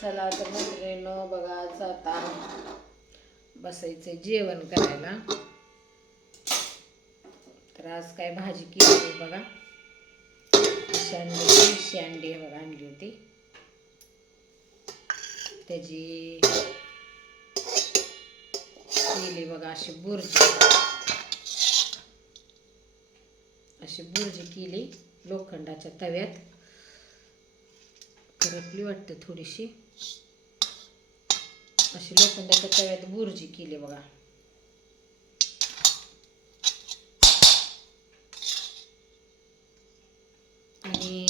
चला तर मैत्रिणींनो बघा, आज आता बसायचं जेवण करायला. तर आज काय भाजी केली होती बघा, देशी अंडी बघा आणली होती, त्याची केली बघा अशी बुर्जी केली लोखंडाच्या तव्यात. करपली वाटतं थोडीशी. अशी लोखंडाच्या तव्यात बुर्जी केली बघा. आणि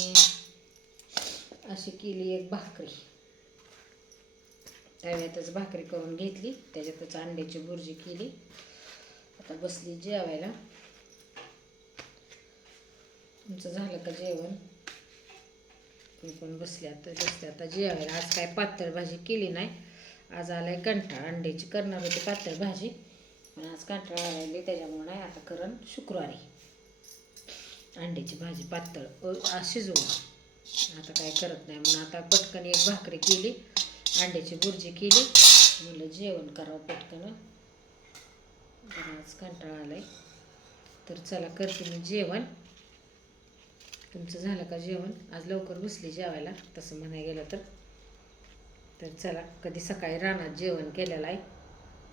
अशी केली एक भाकरी, तव्यातच भाकरी करून घेतली, त्याच्यातच अंड्याची बुर्जी केली. आता बसली जेवायला. तुमचं झालं का जेवण? मी पण बसते आता जेवायला. आज काय पातळ भाजी केली नाही, आज आलाय कंटाळा. अंड्याची करणार होती पातळ भाजी, पण आज कंटाळा आलेली, त्याच्यामुळे नाही. आता करण शुक्रवारी अंड्याची भाजी पातळ शिजवून. आता काय करत नाही म्हणून आता पटकन एक भाकरी केली, अंड्याची बुर्जी केली. म्हणलं जेवण करावं पटकन, आज कंटाळा आलाय. तर चला करते मी जेवण. तुमचं झालं का जेवण? आज लवकर बसली जेवायला तसं म्हणाय गेलं तर चला. कधी सकाळी रानात जेवण केलेलं आहे,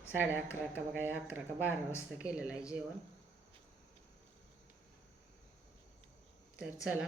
11:30 का बघा, 11 का 12 वाजता केलेलं आहे जेवण. तर चला